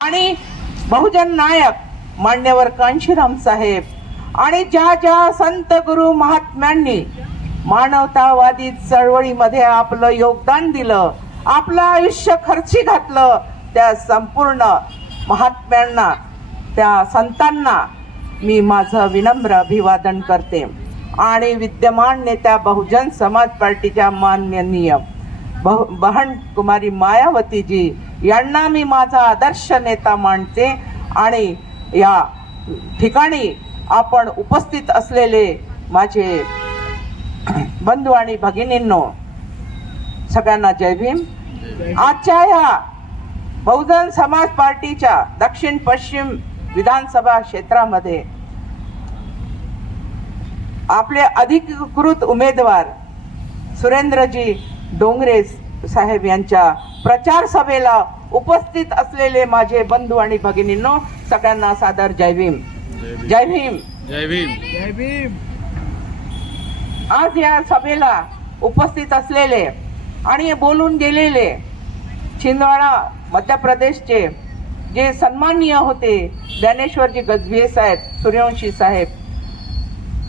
आणि बहुजन नायक मान्यवर कांशीराम साहेब आणि ज्या ज्या संत गुरु महात्म्यांनी मानवतावादी चळवळीमध्ये आपलं योगदान दिलं आपलं आयुष्य खर्ची घातलं त्या संपूर्ण महात्म्यांना त्या संतांना मी माझं विनम्र अभिवादन करते. आणि विद्यमान नेत्या बहुजन समाज पार्टीच्या माननीय बहु बहन कुमारी मायावतीजी यांना मी माझा आदर्श नेता मानते आणि या ठिकाणी आपण उपस्थित असलेले माझे बंधू आणि भगिनींनो सगळ्यांना जय भीम. आजच्या या बहुजन समाज पार्टीच्या दक्षिण पश्चिम विधानसभा क्षेत्रामध्ये आपले अधिकृत उमेदवार सुरेंद्रजी डोंगरे साहेब यांच्या प्रचार सभेला उपस्थित असलेले माझे बंधू आणि भगिनींनो सगळ्यांना सादर जय भीम. जय भीम. जय भीम. जय भीम. आज या सभेला उपस्थित असलेले आणि बोलून गेलेले छिंदवाडा मध्य प्रदेशचे जे सन्माननीय होते ज्ञानेश्वरजी गजभिये साहेब सूर्यवंशी साहेब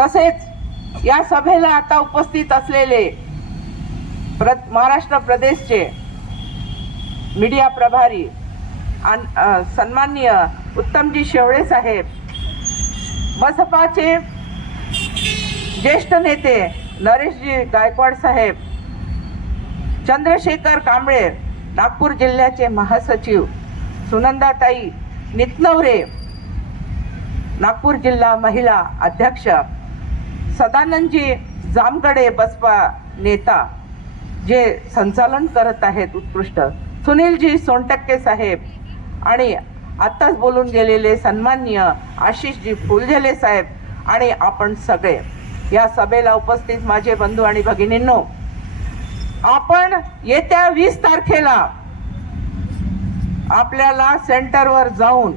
तसेच या सभेला आता उपस्थित असलेले प्र महाराष्ट्र प्रदेशचे मीडिया प्रभारी सन्माननीय उत्तमजी शेवळे साहेब बसपाचे ज्येष्ठ नेते नरेशजी गायकवाड साहेब चंद्रशेखर कांबळे नागपूर जिल्ह्याचे महासचिव सुनंदाताई नितनवरे नागपूर जिल्हा महिला अध्यक्ष सदानंदजी जामगडे बसपा नेता जे संचालन करत आहेत उत्कृष्ट. सुनीलजी सोनटक्के साहेब आणि आत्ताच बोलून गेलेले सन्माननीय आशिषजी फुलझेले साहेब आणि आपण सगळे या सभेला उपस्थित माझे बंधू आणि भगिनींनो आपण येत्या वीस तारखेला आपल्याला सेंटरवर जाऊन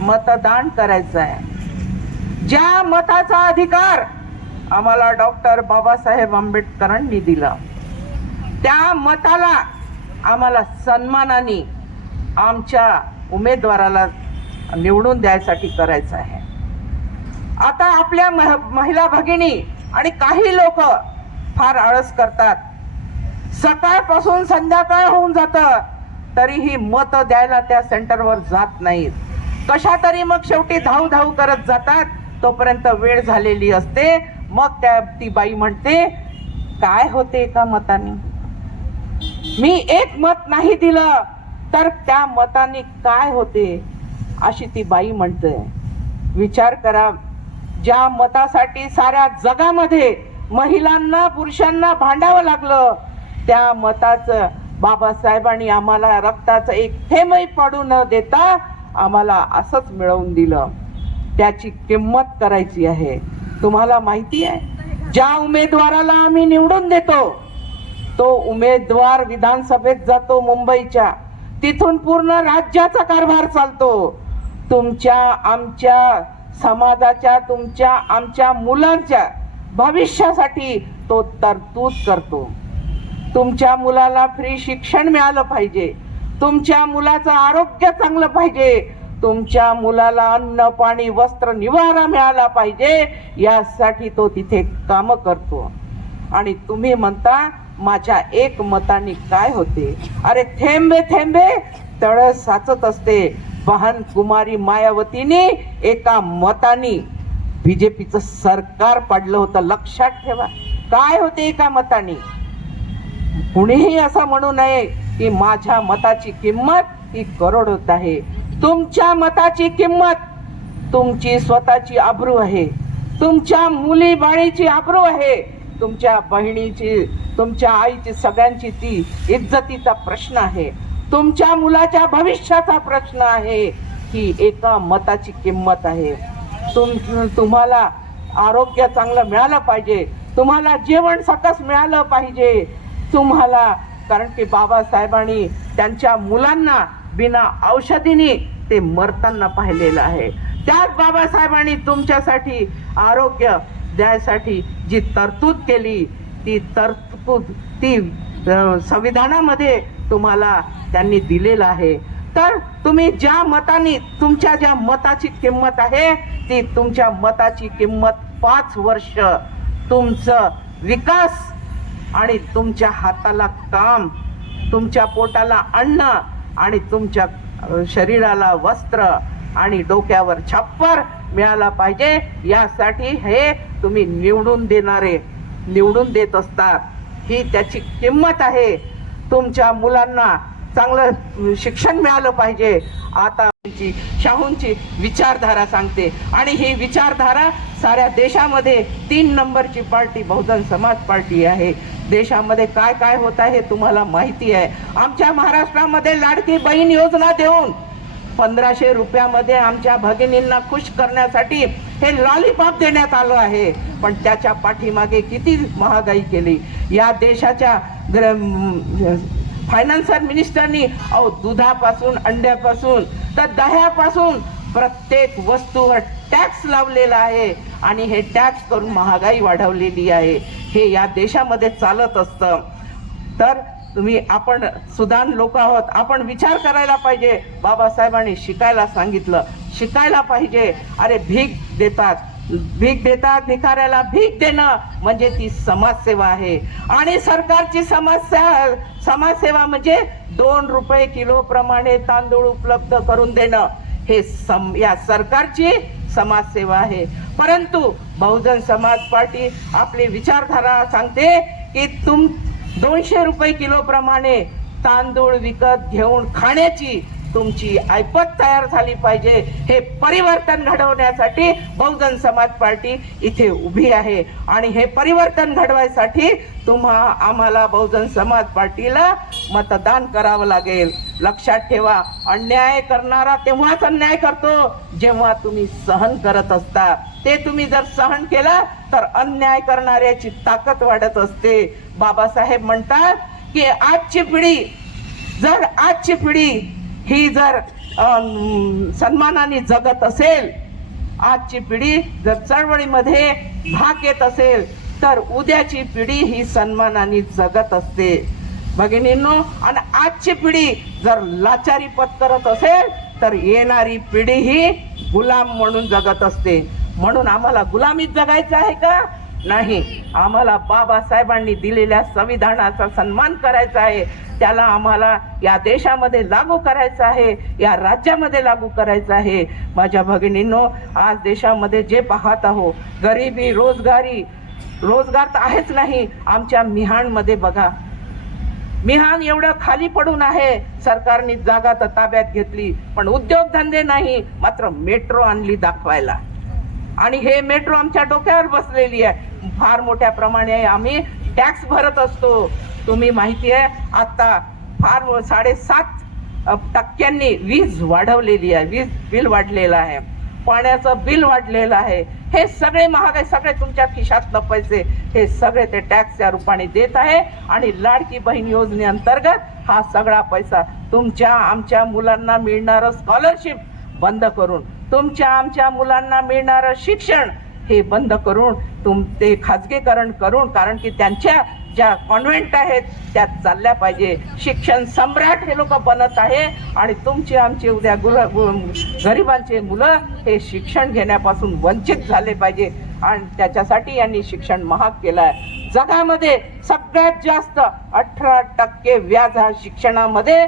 मतदान करायचं आहे. ज्या मताचा अधिकार आम्हाला डॉक्टर बाबासाहेब आंबेडकरांनी दिला. त्या मताला आम्हाला सन्मानाने आमच्या उमेदवाराला निवडून द्यायसाठी करायचं आहे. आता आपल्या मह- महिला भगिनी आणि काही लोक फार आळस करतात. सकाळपासून संध्याकाळ होऊन जातं तरीही मत द्यायला त्या सेंटरवर जात नाहीत. कशा तरी मग शेवटी धाव धाव करत जातात तोपर्यंत वेळ झालेली असते. मग त्या ती बाई म्हणते काय होते एका मताने? मी एक मत नाही दिलं तर त्या मताने काय होते अशी ती बाई म्हणते. विचार करा ज्या मतासाठी साऱ्या जगामध्ये महिलांना पुरुषांना भांडावं लागलं त्या मताचं बाबासाहेबांनी आम्हाला रक्ताचं एक थेंबही पडू न देता आम्हाला असंच मिळवून दिलं. त्याची किंमत करायची आहे. तुम्हाला माहिती आहे? ज्या उमेदवाराला आम्ही निवडून देतो तो उमेदवार विधानसभेत जातो मुंबईच्या. तिथून पूर्ण राज्याचा कारभार चालतो. तुमच्या आमच्या समाजाच्या तुमच्या आमच्या मुलांच्या भविष्यासाठी तो तरतूद करतो. तुमच्या मुलाला फ्री शिक्षण मिळालं पाहिजे. तुमच्या मुलाचं आरोग्य चांगलं पाहिजे. तुमच्या मुलाला अन्न पाणी वस्त्र निवारा मिळाला पाहिजे. यासाठी तो तिथे काम करतो. आणि तुम्ही म्हणता माझ्या एक मताने काय होते? अरे थेंबे थेंबे तळ साचत असते. बहन कुमारी मायावतीने एका मताने बीजेपीचं सरकार पाडलं होतं. लक्षात ठेवा. काय होते एका मताने? कुणीही असं म्हणू नये की माझ्या मताची किंमत ही करोड होत आहे. तुमच्या मताची किंमत तुमची स्वतःची आबरू आहे. तुमच्या मुली बाळीची आबरू आहे. तुमच्या बहिणीची तुमच्या आईची सगळ्यांची ती इज्जतीचा प्रश्न आहे. तुमच्या मुलाच्या भविष्याचा प्रश्न आहे. ही एका मताची किंमत आहे. तुम तुम्हाला आरोग्य चांगलं मिळालं पाहिजे. तुम्हाला जेवण सकस मिळालं पाहिजे. तुम्हाला कारण की बाबासाहेबांनी त्यांच्या मुलांना बिना औषधीने ते मरताना पाहिलेलं आहे. त्याच बाबासाहेबांनी तुमच्यासाठी आरोग्य द्यायसाठी जी तरतूद केली ती तरतूद ती संविधानामध्ये तुम्हाला त्यांनी दिलेलं आहे. तर तुम्ही ज्या मताने तुमच्या ज्या मताची किंमत आहे ती तुमच्या मताची किंमत पाच वर्ष तुमचं विकास आणि तुमच्या हाताला काम तुमच्या पोटाला अन्न आणि तुमच्या शरीराला वस्त्र आणि डोक्यावर छप्पर मिळाला पाहिजे. यासाठी हे तुम्ही निवडून देणारे निवडून देत असतात ही त्याची किंमत आहे. तुमच्या मुलांना चांगलं शिक्षण मिळालं पाहिजे. आता शाहूंची विचारधारा सांगते. आणि ही विचारधारा साऱ्या देशामध्ये तीन नंबरची पार्टी बहुजन समाज पार्टी आहे. देशामध्ये काय काय होत आहे तुम्हाला माहिती आहे. आमच्या महाराष्ट्रामध्ये लाडकी बहीण योजना देऊन पंधराशे रुपयामध्ये आमच्या भगिनींना खुश करण्यासाठी हे लॉलीपॉप देण्यात आलं आहे. पण त्याच्या पाठीमागे किती महागाई केली. या देशाच्या फायनान्सर मिनिस्टरनी अहो दुधापासून अंड्यापासून तर दह्यापासून प्रत्येक वस्तूवर टॅक्स लावलेला आहे. आणि हे टॅक्स करून महागाई वाढवलेली आहे. हे या देशामध्ये चालत असतं. तर तुम्ही आपण सुदान लोक आहोत. आपण विचार करायला पाहिजे. बाबासाहेबांनी शिकायला सांगितलं. शिकायला पाहिजे. अरे भीक देतात. भीक देतात भिकाऱ्याला भीक देणं म्हणजे ती समाजसेवा आहे. आणि सरकारची समस्या समाजसेवा म्हणजे दोन रुपये किलो प्रमाणे तांदूळ उपलब्ध करून देणं. हे सम या सरकारची समाजसेवा आहे. परंतु बहुजन समाज पार्टी आपली विचारधारा सांगते की तुम दोनशे रुपये किलो प्रमाणे तांदूळ विकत घेऊन खाण्याची तुमची ऐपत तयार झाली पाहिजे. हे परिवर्तन घडवण्यासाठी बहुजन समाज पार्टी इथे उभी आहे. आणि हे परिवर्तन घडवायसाठी तुम्हा आम्हाला बहुजन समाज पार्टीला मतदान करावं लागेल. लक्षात ठेवा अन्याय करणारा तेव्हाच अन्याय करतो जेव्हा तुम्ही सहन करत असता. ते तुम्ही जर सहन केला तर अन्याय करणाऱ्याची ताकद वाढत असते. बाबासाहेब म्हणतात की आजची पिढी जर आजची पिढी ही जर सन्मानाने जगत असेल आजची पिढी जर चळवळीमध्ये भाग येत असेल तर उद्याची पिढी ही सन्मानाने जगत असते. भगिनींनो आणि आजची पिढी जर लाचारी पत्करत असेल तर येणारी पिढी ही गुलाम म्हणून जगत असते. म्हणून आम्हाला गुलामीत जगायचं आहे का? नाही. आम्हाला बाबासाहेबांनी दिलेल्या संविधानाचा सन्मान करायचा आहे. त्याला आम्हाला या देशामध्ये लागू करायचं आहे या राज्यामध्ये लागू करायचं आहे. माझ्या भगिनींनो आज देशामध्ये जे पाहत आहो गरिबी रोजगारी रोजगार तर आहेच नाही. आमच्या मिहानमध्ये बघा. मिहान एवढं खाली पडून आहे. सरकारने जागा तर ताब्यात घेतली पण उद्योगधंदे नाही. मात्र मेट्रो आणली दाखवायला. आणि हे मेट्रो आमच्या डोक्यावर बसलेली आहे. फार मोठ्या प्रमाणे आम्ही टॅक्स भरत असतो. तुम्ही माहिती आहे आता फार साडेसात टक्क्यांनी वीज वाढवलेली आहे. वीज बिल वाढलेलं आहे. पाण्याचं बिल वाढलेलं आहे. हे सगळे महागाई सगळे तुमच्या खिशातलं पैसे हे सगळे ते टॅक्सच्या रूपाने देत आहे. आणि लाडकी बहीण योजनेअंतर्गत हा सगळा पैसा तुमच्या आमच्या मुलांना मिळणारं स्कॉलरशिप बंद करून तुमच्या आमच्या मुलांना मिळणारं शिक्षण हे बंद करून तुम ते खाजगीकरण करून कारण की त्यांच्या ज्या कॉन्व्हेंट आहेत त्यात चालल्या पाहिजे. शिक्षण सम्राट हे लोक बनत आहे आणि तुमचे आमचे उद्या गुर गु- गरिबांचे मुलं हे शिक्षण घेण्यापासून वंचित झाले पाहिजे. आणि त्याच्यासाठी यांनी शिक्षण महाग केलं आहे जगामध्ये सगळ्यात जास्त अठरा टक्के व्याज हा शिक्षणामध्ये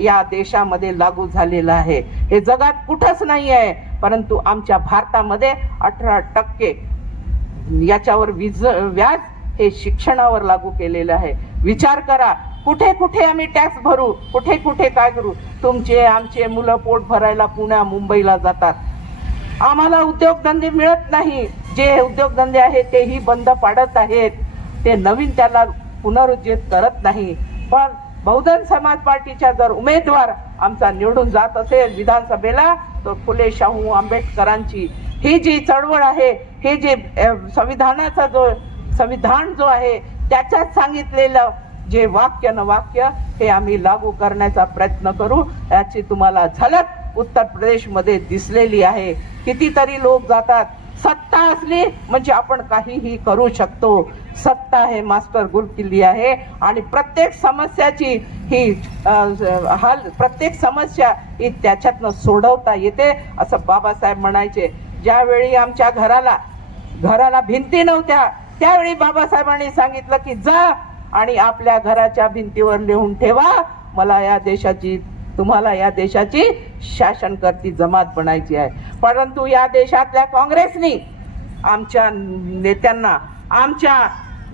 या देशामध्ये लागू झालेलं आहे. हे जगात कुठंच नाही आहे परंतु आमच्या भारतामध्ये अठरा टक्के याच्यावर वीज व्याज हे शिक्षणावर लागू केलेलं आहे. विचार करा कुठे कुठे आम्ही टॅक्स भरू कुठे कुठे काय करू? तुमचे आमचे मुलं पोट भरायला पुण्या मुंबईला जातात. आम्हाला उद्योगधंदे मिळत नाही. जे उद्योगधंदे आहेत तेही बंद पाडत आहेत. ते नवीन त्याला पुनरुज्जीत करत नाही. पण बहुजन समाज पार्टीच्या जर उमेदवार आमचा निवडून जात असेल विधानसभेला तर फुले शाहू आंबेडकरांची ही जी चळवळ आहे हे जे संविधानाचा जो संविधान जो आहे त्याच्यात सांगितलेलं जे वाक्य न वाक्य हे आम्ही लागू करण्याचा प्रयत्न करू. याची तुम्हाला झलक उत्तर प्रदेशमध्ये दिसलेली आहे. कितीतरी लोक जातात सत्ता असली म्हणजे आपण काहीही करू शकतो. सत्ता हे मास्टर गुलकिल्ली आहे आणि प्रत्येक समस्याची ही हल प्रत्येक समस्या ही त्याच्यातनं सोडवता येते असं बाबासाहेब म्हणायचे. ज्यावेळी आमच्या घराला घराला भिंती नव्हत्या त्यावेळी बाबासाहेबांनी सांगितलं की जा आणि आपल्या घराच्या भिंतीवर लिहून ठेवा मला या देशाची तुम्हाला या देशाची शासनकर्ती जमात बनायची आहे. परंतु या देशातल्या काँग्रेसनी आमच्या नेत्यांना आमच्या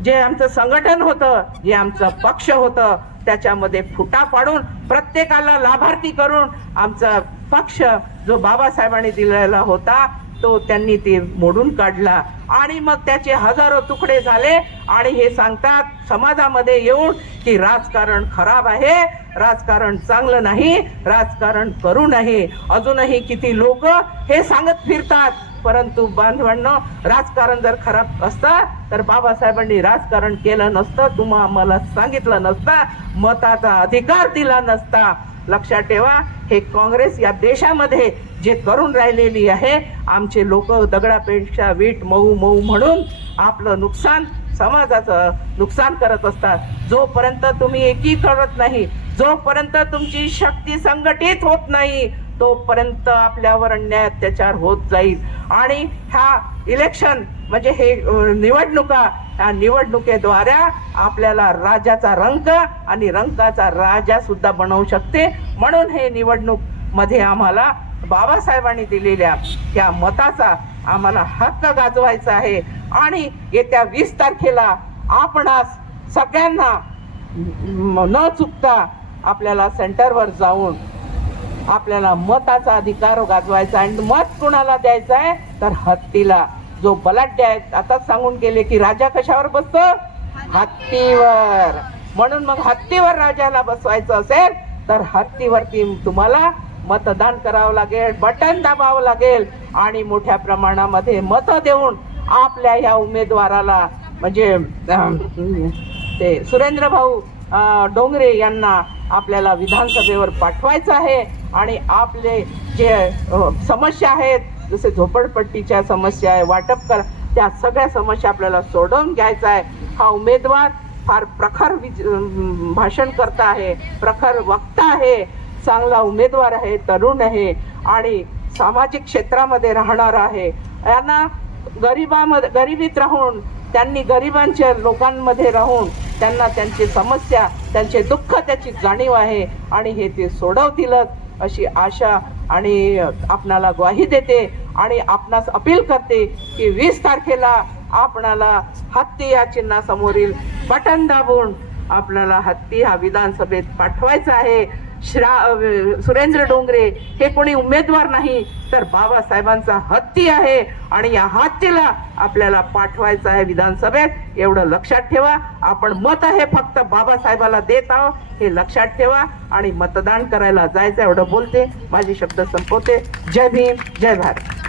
जे आमचं संघटन होतं जे आमचं पक्ष होतं त्याच्यामध्ये फुटा पाडून प्रत्येकाला लाभार्थी करून आमचा पक्ष जो बाबासाहेबांनी दिलेला होता तो त्यांनी ते मोडून काढला. आणि मग त्याचे हजारो तुकडे झाले. आणि हे सांगतात समाजामध्ये येऊन की राजकारण खराब आहे राजकारण चांगलं नाही राजकारण करू नये. अजूनही किती लोक हे सांगत फिरतात. परंतु बांधवांना राजकारण जर खराब असतं तर बाबासाहेबांनी राजकारण केलं नसतं तुम्हाला सांगितलं नसतं मताचा अधिकार दिला नसता. लक्षात ठेवा हे काँग्रेस या देशामध्ये जे करून राहिलेली आहे आमचे लोक दगडापेक्षा वीट मऊ मऊ म्हणून आपलं नुकसान समाजाचं नुकसान करत असतात. जोपर्यंत तुम्ही एकी करत नाही जोपर्यंत तुमची शक्ती संघटित होत नाही तोपर्यंत आपल्यावर अन्याय अत्याचार होत जाईल. आणि ह्या इलेक्शन म्हणजे हे निवडणुका ह्या निवडणुकीद्वारे आपल्याला राजाचा रंग आणि रंगाचा राजा सुद्धा बनवू शकते. म्हणून हे निवडणूकमध्ये आम्हाला बाबासाहेबांनी दिलेल्या त्या मताचा आम्हाला हक्क गाजवायचा आहे. आणि येत्या वीस तारखेला आपणास सगळ्यांना न चुकता आपल्याला सेंटरवर जाऊन आपल्याला मताचा अधिकार गाजवायचा आणि मत कुणाला द्यायचं आहे? तर हत्तीला. जो बलाढ्य आहे आताच सांगून गेले की राजा कशावर बसतो? हत्तीवर. म्हणून मग हत्तीवर राजाला बसवायचं असेल तर हत्तीवरती तुम्हाला मतदान करावं लागेल बटन दाबावं लागेल आणि मोठ्या प्रमाणामध्ये मतं देऊन आपल्या ह्या उमेदवाराला म्हणजे ते सुरेंद्र भाऊ डोंगरे यांना आपल्याला विधानसभेवर पाठवायचं आहे. आणि आपले जे समस्या आहेत जसे झोपडपट्टीच्या समस्या आहे वाटप कर त्या सगळ्या समस्या आपल्याला सोडवून घ्यायचा आहे. हा उमेदवार फार प्रखर भाषण करता आहे प्रखर वक्ता आहे चांगला उमेदवार आहे तरुण आहे आणि सामाजिक क्षेत्रामध्ये राहणार आहे. यांना गरिबामध्ये गरिबीत राहून त्यांनी गरिबांच्या लोकांमध्ये राहून त्यांना त्यांची समस्या त्यांचे दुःख त्याची जाणीव आहे आणि हे ते सोडवतीलच. अशी आशा आणि आपणाला ग्वाही देते आणि आपणास अपील करते की वीस तारखेला आपणाला हत्ती या चिन्हासमोरील बटन दाबून आपल्याला हत्ती हा विधानसभेत पाठवायचा आहे. श्रा सुरेंद्र डोंगरे हे कोणी उमेदवार नाही तर बाबासाहेबांचा हत्ती आहे. आणि या हत्तीला आपल्याला पाठवायचं आहे विधानसभेत. एवढं लक्षात ठेवा. आपण मत हे फक्त बाबासाहेबाला देत आहोत. हे लक्षात ठेवा. आणि मतदान करायला जायचं एवढं बोलते. माझे शब्द संपवते. जय भीम जय भारत.